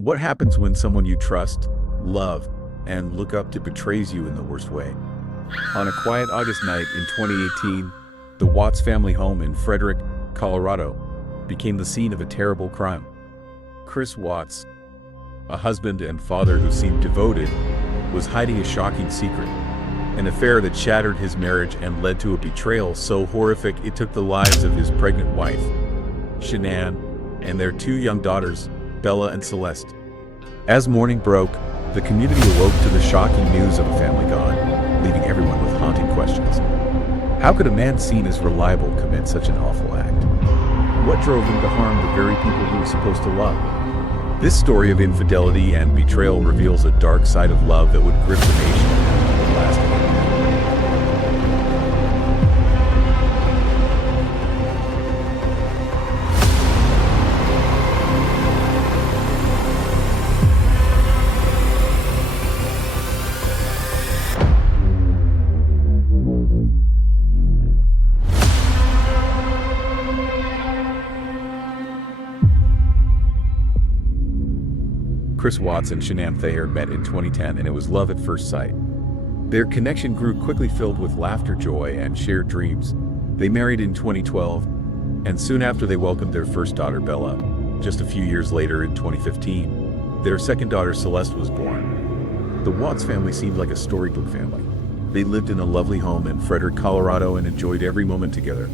What happens when someone you trust, love, and look up to betrays you in the worst way? On a quiet August night in 2018, the Watts family home in Frederick, Colorado, became the scene of a terrible crime. Chris Watts, a husband and father who seemed devoted, was hiding a shocking secret, an affair that shattered his marriage and led to a betrayal so horrific it took the lives of his pregnant wife, Shanann, and their two young daughters, Bella and Celeste. As morning broke, the community awoke to the shocking news of a family gone, leaving everyone with haunting questions. How could a man seen as reliable commit such an awful act? What drove him to harm the very people he was supposed to love? This story of infidelity and betrayal reveals a dark side of love that would grip the nation and would last forever. Chris Watts and Shanann Thayer met in 2010, and it was love at first sight. Their connection grew quickly, filled with laughter, joy, and shared dreams. They married in 2012, and soon after they welcomed their first daughter, Bella. Just a few years later, in 2015, their second daughter, Celeste, was born. The Watts family seemed like a storybook family. They lived in a lovely home in Frederick, Colorado, and enjoyed every moment together.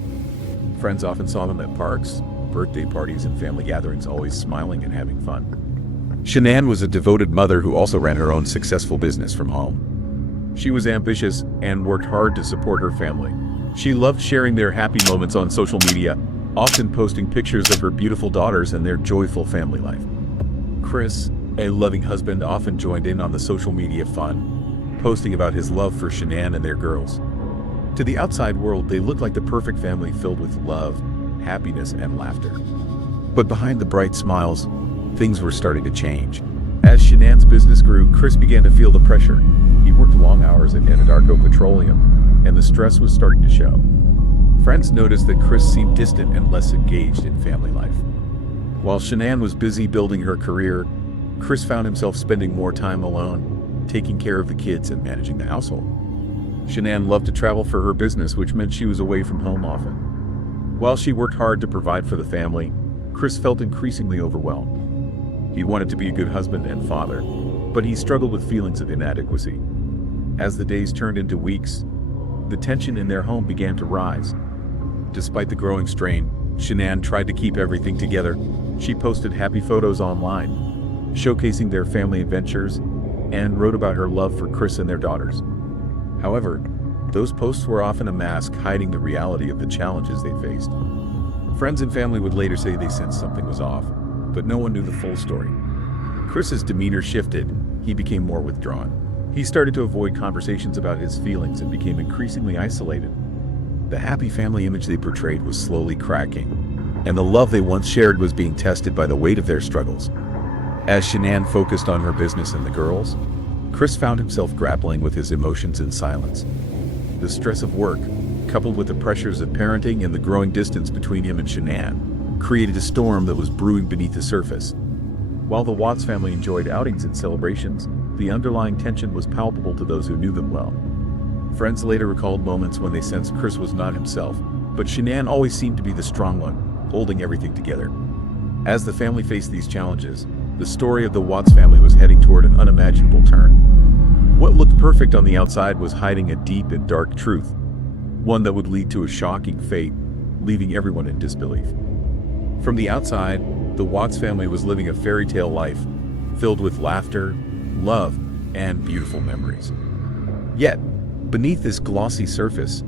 Friends often saw them at parks, birthday parties, and family gatherings, always smiling and having fun. Shanann was a devoted mother who also ran her own successful business from home. She was ambitious and worked hard to support her family. She loved sharing their happy moments on social media, often posting pictures of her beautiful daughters and their joyful family life. Chris, a loving husband, often joined in on the social media fun, posting about his love for Shanann and their girls. To the outside world, they looked like the perfect family filled with love, happiness, and laughter. But behind the bright smiles, things were starting to change. As Shanann's business grew, Chris began to feel the pressure. He worked long hours at Anadarko Petroleum, and the stress was starting to show. Friends noticed that Chris seemed distant and less engaged in family life. While Shanann was busy building her career, Chris found himself spending more time alone, taking care of the kids and managing the household. Shanann loved to travel for her business, which meant she was away from home often. While she worked hard to provide for the family, Chris felt increasingly overwhelmed. He wanted to be a good husband and father, but he struggled with feelings of inadequacy. As the days turned into weeks, the tension in their home began to rise. Despite the growing strain, Shanann tried to keep everything together. She posted happy photos online, showcasing their family adventures, and wrote about her love for Chris and their daughters. However, those posts were often a mask hiding the reality of the challenges they faced. Friends and family would later say they sensed something was off, but no one knew the full story. Chris's demeanor shifted. He became more withdrawn. He started to avoid conversations about his feelings and became increasingly isolated. The happy family image they portrayed was slowly cracking, and the love they once shared was being tested by the weight of their struggles. As Shanann focused on her business and the girls, Chris found himself grappling with his emotions in silence. The stress of work, coupled with the pressures of parenting and the growing distance between him and Shanann, created a storm that was brewing beneath the surface. While the Watts family enjoyed outings and celebrations, the underlying tension was palpable to those who knew them well. Friends later recalled moments when they sensed Chris was not himself, but Shanann always seemed to be the strong one, holding everything together. As the family faced these challenges, the story of the Watts family was heading toward an unimaginable turn. What looked perfect on the outside was hiding a deep and dark truth, one that would lead to a shocking fate, leaving everyone in disbelief. From the outside, the Watts family was living a fairy tale life, filled with laughter, love, and beautiful memories. Yet, beneath this glossy surface,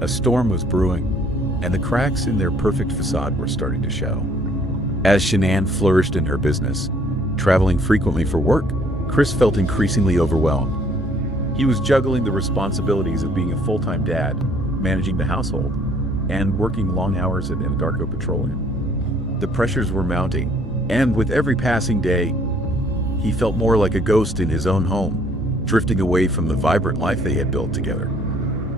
a storm was brewing, and the cracks in their perfect facade were starting to show. As Shanann flourished in her business, traveling frequently for work, Chris felt increasingly overwhelmed. He was juggling the responsibilities of being a full-time dad, managing the household, and working long hours at Anadarko Petroleum. The pressures were mounting, and with every passing day, he felt more like a ghost in his own home, drifting away from the vibrant life they had built together.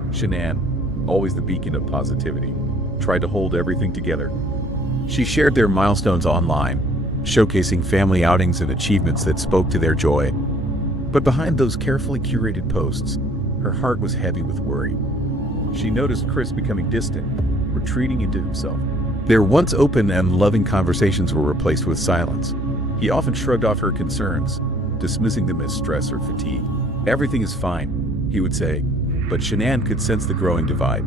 Shanann, always the beacon of positivity, tried to hold everything together. She shared their milestones online, showcasing family outings and achievements that spoke to their joy. But behind those carefully curated posts, her heart was heavy with worry. She noticed Chris becoming distant, retreating into himself. Their once open and loving conversations were replaced with silence. He often shrugged off her concerns, dismissing them as stress or fatigue. "Everything is fine," he would say, but Shanann could sense the growing divide.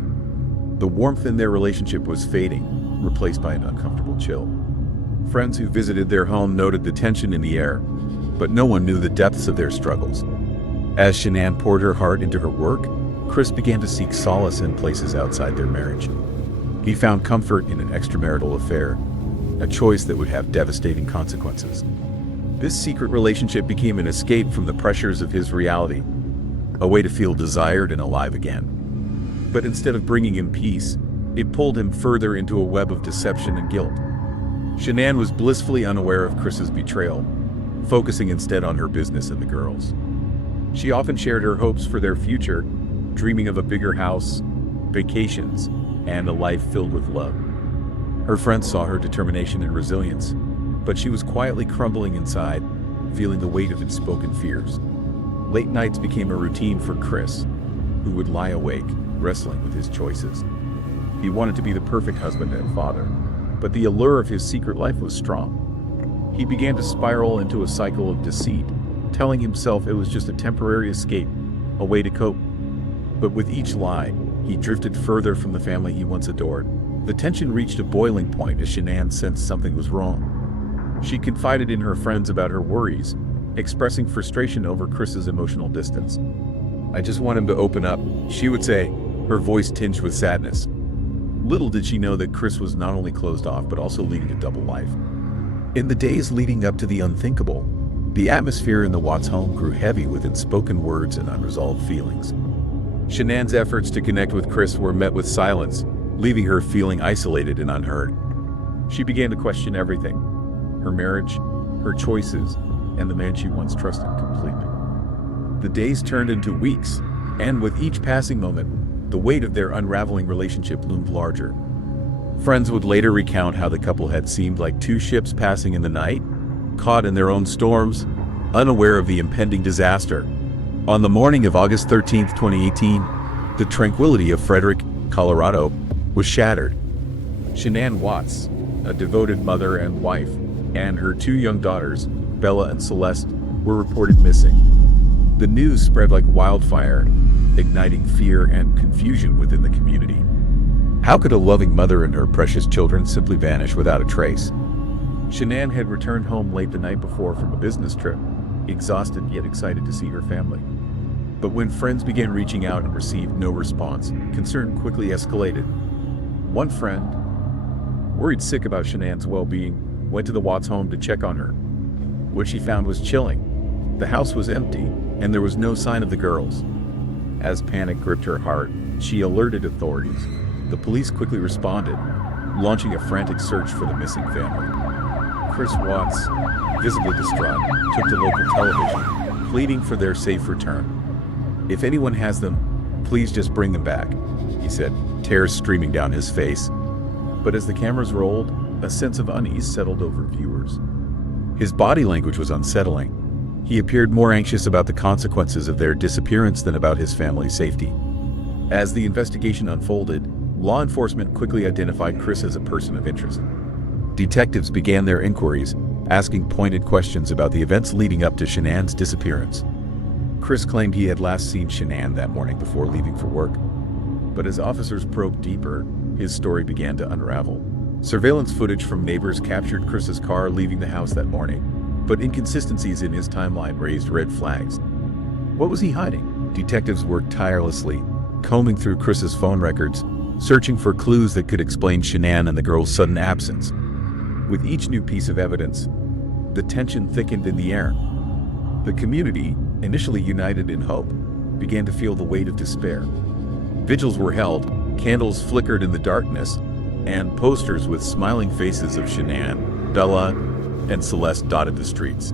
The warmth in their relationship was fading, replaced by an uncomfortable chill. Friends who visited their home noted the tension in the air, but no one knew the depths of their struggles. As Shanann poured her heart into her work, Chris began to seek solace in places outside their marriage. He found comfort in an extramarital affair, a choice that would have devastating consequences. This secret relationship became an escape from the pressures of his reality, a way to feel desired and alive again. But instead of bringing him peace, it pulled him further into a web of deception and guilt. Shanann was blissfully unaware of Chris's betrayal, focusing instead on her business and the girls. She often shared her hopes for their future, dreaming of a bigger house, vacations, and a life filled with love. Her friends saw her determination and resilience, but she was quietly crumbling inside, feeling the weight of unspoken fears. Late nights became a routine for Chris, who would lie awake, wrestling with his choices. He wanted to be the perfect husband and father, but the allure of his secret life was strong. He began to spiral into a cycle of deceit, telling himself it was just a temporary escape, a way to cope. But with each lie, he drifted further from the family he once adored. The tension reached a boiling point as Shanann sensed something was wrong. She confided in her friends about her worries, expressing frustration over Chris's emotional distance. "I just want him to open up," she would say, her voice tinged with sadness. Little did she know that Chris was not only closed off but also leading a double life. In the days leading up to the unthinkable, the atmosphere in the Watts home grew heavy with unspoken words and unresolved feelings. Shanann's efforts to connect with Chris were met with silence, leaving her feeling isolated and unheard. She began to question everything: her marriage, her choices, and the man she once trusted completely. The days turned into weeks, and with each passing moment, the weight of their unraveling relationship loomed larger. Friends would later recount how the couple had seemed like two ships passing in the night, caught in their own storms, unaware of the impending disaster. On the morning of August 13, 2018, the tranquility of Frederick, Colorado, was shattered. Shanann Watts, a devoted mother and wife, and her two young daughters, Bella and Celeste, were reported missing. The news spread like wildfire, igniting fear and confusion within the community. How could a loving mother and her precious children simply vanish without a trace? Shanann had returned home late the night before from a business trip, exhausted yet excited to see her family. But when friends began reaching out and received no response, concern quickly escalated. One friend, worried sick about Shanann's well-being, went to the Watts home to check on her. What she found was chilling. The house was empty, and there was no sign of the girls. As panic gripped her heart, she alerted authorities. The police quickly responded, launching a frantic search for the missing family. Chris Watts, visibly distraught, took to local television, pleading for their safe return. "If anyone has them, please just bring them back," he said, tears streaming down his face. But as the cameras rolled, a sense of unease settled over viewers. His body language was unsettling. He appeared more anxious about the consequences of their disappearance than about his family's safety. As the investigation unfolded, law enforcement quickly identified Chris as a person of interest. Detectives began their inquiries, asking pointed questions about the events leading up to Shanann's disappearance. Chris claimed he had last seen Shanann that morning before leaving for work. But as officers probed deeper, his story began to unravel. Surveillance footage from neighbors captured Chris's car leaving the house that morning, but inconsistencies in his timeline raised red flags. What was he hiding? Detectives worked tirelessly, combing through Chris's phone records, searching for clues that could explain Shanann and the girl's sudden absence. With each new piece of evidence, the tension thickened in the air. The community, initially united in hope, began to feel the weight of despair. Vigils were held, candles flickered in the darkness, and posters with smiling faces of Shanann, Bella, and Celeste dotted the streets.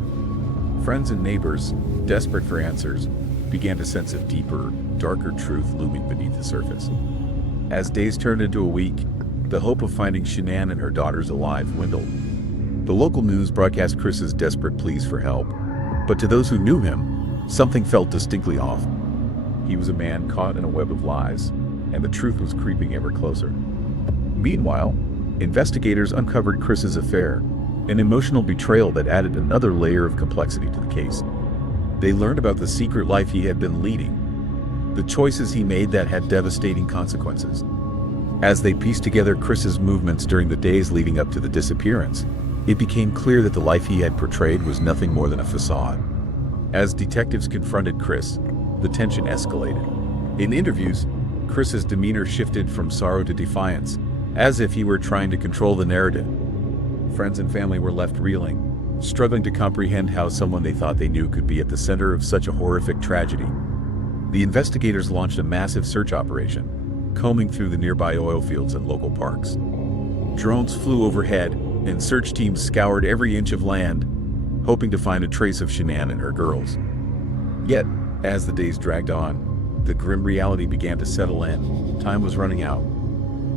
Friends and neighbors, desperate for answers, began to sense a deeper, darker truth looming beneath the surface. As days turned into a week, the hope of finding Shanann and her daughters alive dwindled. The local news broadcast Chris's desperate pleas for help, but to those who knew him, something felt distinctly off. He was a man caught in a web of lies, and the truth was creeping ever closer. Meanwhile, investigators uncovered Chris's affair, an emotional betrayal that added another layer of complexity to the case. They learned about the secret life he had been leading, the choices he made that had devastating consequences. As they pieced together Chris's movements during the days leading up to the disappearance, it became clear that the life he had portrayed was nothing more than a facade. As detectives confronted Chris, the tension escalated. In interviews, Chris's demeanor shifted from sorrow to defiance, as if he were trying to control the narrative. Friends and family were left reeling, struggling to comprehend how someone they thought they knew could be at the center of such a horrific tragedy. The investigators launched a massive search operation, combing through the nearby oil fields and local parks. Drones flew overhead, and search teams scoured every inch of land, hoping to find a trace of Shanann and her girls. Yet, as the days dragged on, the grim reality began to settle in. Time was running out.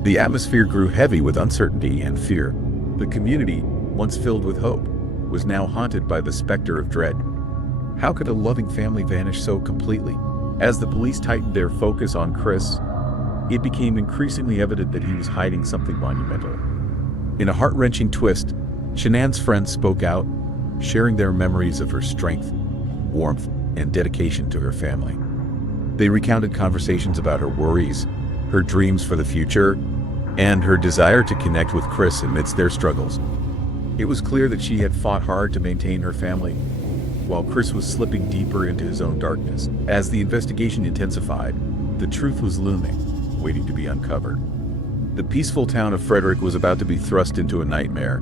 The atmosphere grew heavy with uncertainty and fear. The community, once filled with hope, was now haunted by the specter of dread. How could a loving family vanish so completely? As the police tightened their focus on Chris, it became increasingly evident that he was hiding something monumental. In a heart-wrenching twist, Shanann's friends spoke out, sharing their memories of her strength, warmth, and dedication to her family. They recounted conversations about her worries, her dreams for the future, and her desire to connect with Chris amidst their struggles. It was clear that she had fought hard to maintain her family, while Chris was slipping deeper into his own darkness. As the investigation intensified, the truth was looming, waiting to be uncovered. The peaceful town of Frederick was about to be thrust into a nightmare,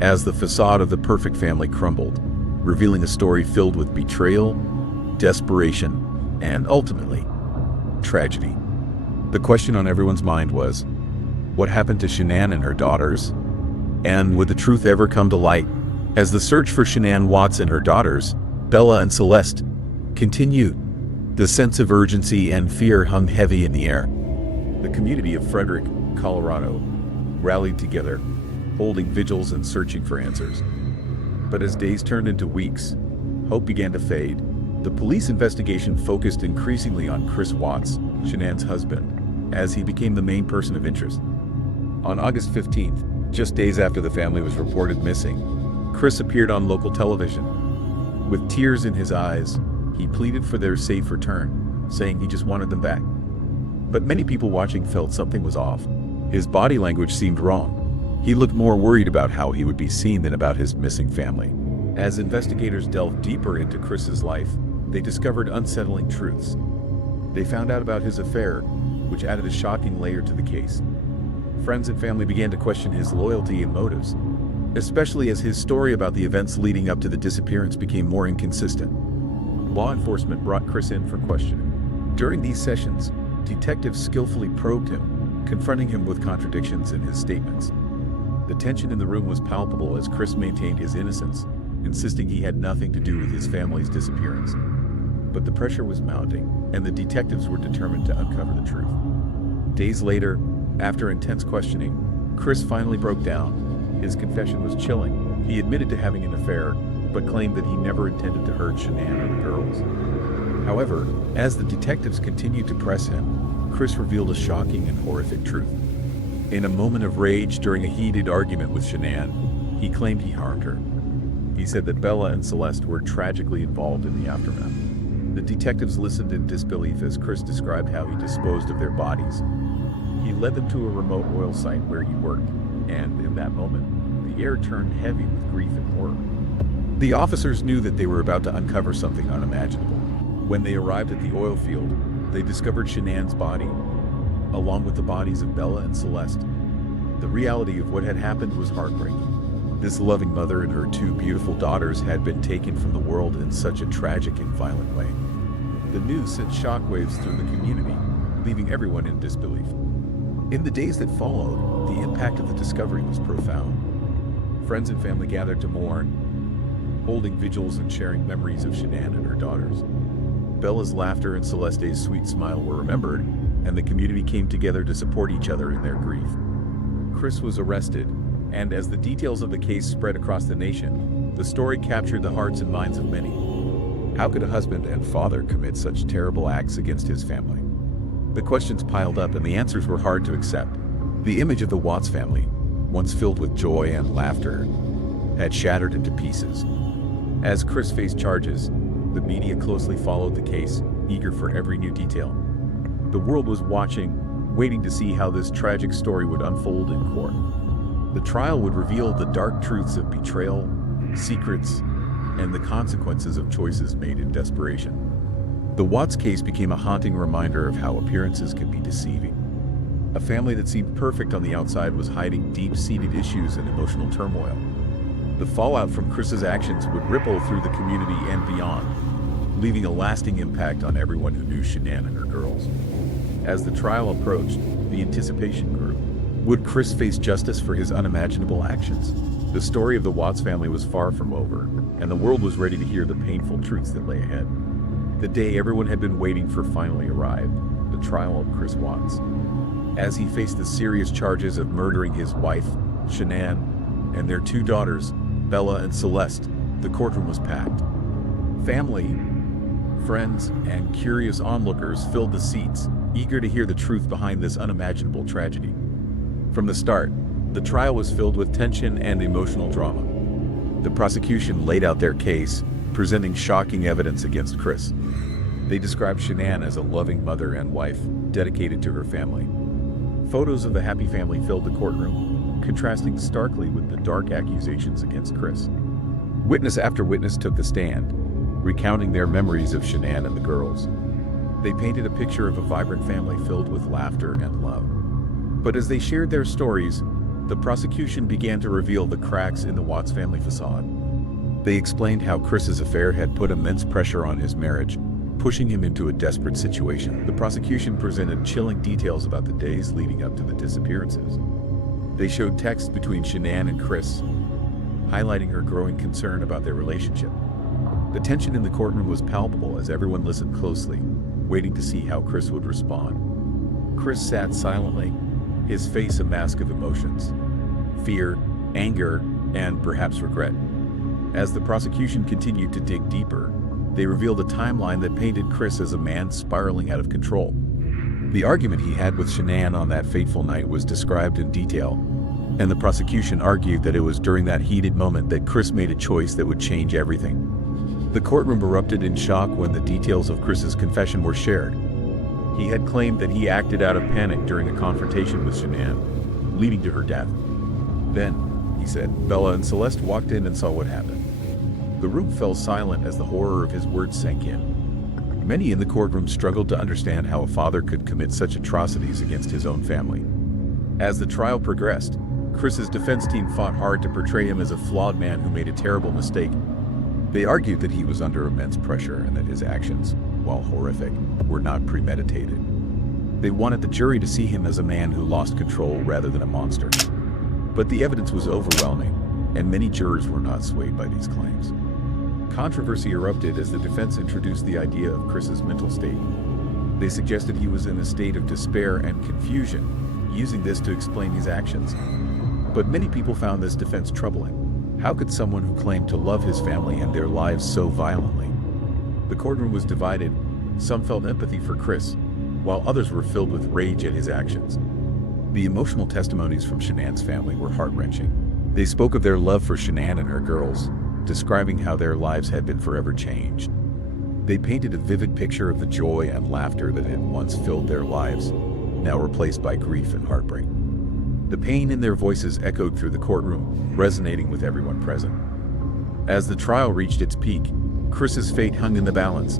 as the facade of the perfect family crumbled, revealing a story filled with betrayal, desperation, and ultimately, tragedy. The question on everyone's mind was, what happened to Shanann and her daughters? And would the truth ever come to light? As the search for Shanann Watts and her daughters, Bella and Celeste, continued, the sense of urgency and fear hung heavy in the air. The community of Frederick, Colorado, rallied together, holding vigils and searching for answers. But as days turned into weeks, hope began to fade. The police investigation focused increasingly on Chris Watts, Shanann's husband, as he became the main person of interest. On August 15th, just days after the family was reported missing, Chris appeared on local television. With tears in his eyes, he pleaded for their safe return, saying he just wanted them back. But many people watching felt something was off. His body language seemed wrong. He looked more worried about how he would be seen than about his missing family. As investigators delved deeper into Chris's life, they discovered unsettling truths. They found out about his affair, which added a shocking layer to the case. Friends and family began to question his loyalty and motives, especially as his story about the events leading up to the disappearance became more inconsistent. Law enforcement brought Chris in for questioning. During these sessions, detectives skillfully probed him, confronting him with contradictions in his statements. The tension in the room was palpable as Chris maintained his innocence, insisting he had nothing to do with his family's disappearance. But the pressure was mounting, and the detectives were determined to uncover the truth. Days later, after intense questioning, Chris finally broke down. His confession was chilling. He admitted to having an affair, but claimed that he never intended to hurt Shanann or the girls. However, as the detectives continued to press him, Chris revealed a shocking and horrific truth. In a moment of rage during a heated argument with Shanann, he claimed he harmed her. He said that Bella and Celeste were tragically involved in the aftermath. The detectives listened in disbelief as Chris described how he disposed of their bodies. He led them to a remote oil site where he worked, and in that moment, the air turned heavy with grief and horror. The officers knew that they were about to uncover something unimaginable. When they arrived at the oil field, they discovered Shanann's body, along with the bodies of Bella and Celeste. The reality of what had happened was heartbreaking. This loving mother and her two beautiful daughters had been taken from the world in such a tragic and violent way. The news sent shockwaves through the community, leaving everyone in disbelief. In the days that followed, the impact of the discovery was profound. Friends and family gathered to mourn, holding vigils and sharing memories of Shanann and her daughters. Bella's laughter and Celeste's sweet smile were remembered, and the community came together to support each other in their grief. Chris was arrested, And as the details of the case spread across the nation, the story captured the hearts and minds of many. How could a husband and father commit such terrible acts against his family? The questions piled up and the answers were hard to accept. The image of the Watts family, once filled with joy and laughter, had shattered into pieces. As Chris faced charges, the media closely followed the case, eager for every new detail. The world was watching, waiting to see how this tragic story would unfold in court. The trial would reveal the dark truths of betrayal, secrets, and the consequences of choices made in desperation. The Watts case became a haunting reminder of how appearances can be deceiving. A family that seemed perfect on the outside was hiding deep-seated issues and emotional turmoil. The fallout from Chris's actions would ripple through the community and beyond, leaving a lasting impact on everyone who knew Shanann and her girls. As the trial approached, the anticipation grew. Would Chris face justice for his unimaginable actions? The story of the Watts family was far from over, and the world was ready to hear the painful truths that lay ahead. The day everyone had been waiting for finally arrived, the trial of Chris Watts. As he faced the serious charges of murdering his wife, Shanann, and their two daughters, Bella and Celeste, the courtroom was packed. Family, friends, and curious onlookers filled the seats, eager to hear the truth behind this unimaginable tragedy. From the start, the trial was filled with tension and emotional drama. The prosecution laid out their case, presenting shocking evidence against Chris. They described Shanann as a loving mother and wife, dedicated to her family. Photos of the happy family filled the courtroom, contrasting starkly with the dark accusations against Chris. Witness after witness took the stand, recounting their memories of Shanann and the girls. They painted a picture of a vibrant family filled with laughter and love. But as they shared their stories, the prosecution began to reveal the cracks in the Watts family facade. They explained how Chris's affair had put immense pressure on his marriage, pushing him into a desperate situation. The prosecution presented chilling details about the days leading up to the disappearances. They showed texts between Shanann and Chris, highlighting her growing concern about their relationship. The tension in the courtroom was palpable as everyone listened closely, waiting to see how Chris would respond. Chris sat silently, his face a mask of emotions: fear, anger, and perhaps regret. As the prosecution continued to dig deeper, they revealed a timeline that painted Chris as a man spiraling out of control. The argument he had with Shanann on that fateful night was described in detail, and the prosecution argued that it was during that heated moment that Chris made a choice that would change everything. The courtroom erupted in shock when the details of Chris's confession were shared. He had claimed that he acted out of panic during a confrontation with Shanann, leading to her death. Then, he said, Bella and Celeste walked in and saw what happened. The room fell silent as the horror of his words sank in. Many in the courtroom struggled to understand how a father could commit such atrocities against his own family. As the trial progressed, Chris's defense team fought hard to portray him as a flawed man who made a terrible mistake. They argued that he was under immense pressure and that his actions, while horrific, were not premeditated. They wanted the jury to see him as a man who lost control rather than a monster. But the evidence was overwhelming, and many jurors were not swayed by these claims. Controversy erupted as the defense introduced the idea of Chris's mental state. They suggested he was in a state of despair and confusion, using this to explain his actions. But many people found this defense troubling. How could someone who claimed to love his family and their lives so violently? The courtroom was divided. Some felt empathy for Chris, while others were filled with rage at his actions. The emotional testimonies from Shanann's family were heart-wrenching. They spoke of their love for Shanann and her girls, describing how their lives had been forever changed. They painted a vivid picture of the joy and laughter that had once filled their lives, now replaced by grief and heartbreak. The pain in their voices echoed through the courtroom, resonating with everyone present. As the trial reached its peak, Chris's fate hung in the balance.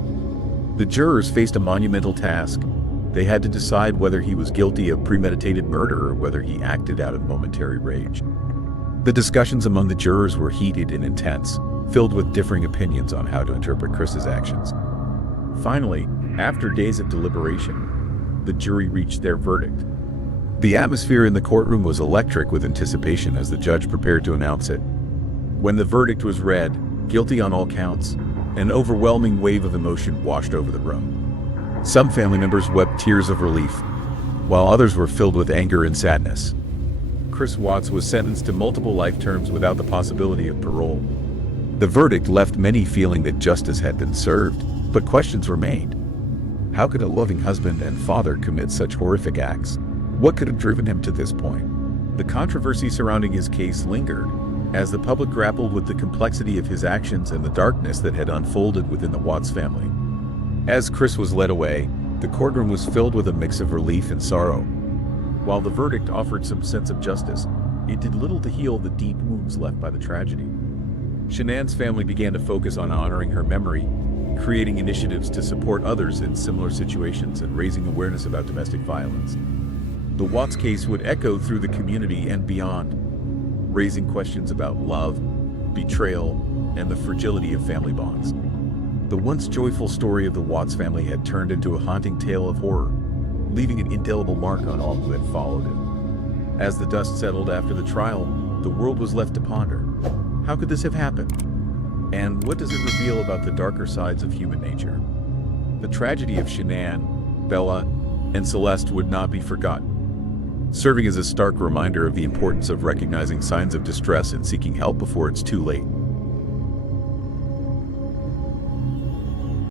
The jurors faced a monumental task. They had to decide whether he was guilty of premeditated murder or whether he acted out of momentary rage. The discussions among the jurors were heated and intense, filled with differing opinions on how to interpret Chris's actions. Finally, after days of deliberation, the jury reached their verdict. The atmosphere in the courtroom was electric with anticipation as the judge prepared to announce it. When the verdict was read, guilty on all counts, an overwhelming wave of emotion washed over the room. Some family members wept tears of relief, while others were filled with anger and sadness. Chris Watts was sentenced to multiple life terms without the possibility of parole. The verdict left many feeling that justice had been served, but questions remained. How could a loving husband and father commit such horrific acts? What could have driven him to this point? The controversy surrounding his case lingered, as the public grappled with the complexity of his actions and the darkness that had unfolded within the Watts family. As Chris was led away, the courtroom was filled with a mix of relief and sorrow. While the verdict offered some sense of justice, it did little to heal the deep wounds left by the tragedy. Shanann's family began to focus on honoring her memory, creating initiatives to support others in similar situations and raising awareness about domestic violence. The Watts case would echo through the community and beyond, raising questions about love, betrayal, and the fragility of family bonds. The once joyful story of the Watts family had turned into a haunting tale of horror, leaving an indelible mark on all who had followed it. As the dust settled after the trial, the world was left to ponder. How could this have happened? And what does it reveal about the darker sides of human nature? The tragedy of Shanann, Bella, and Celeste would not be forgotten, serving as a stark reminder of the importance of recognizing signs of distress and seeking help before it's too late.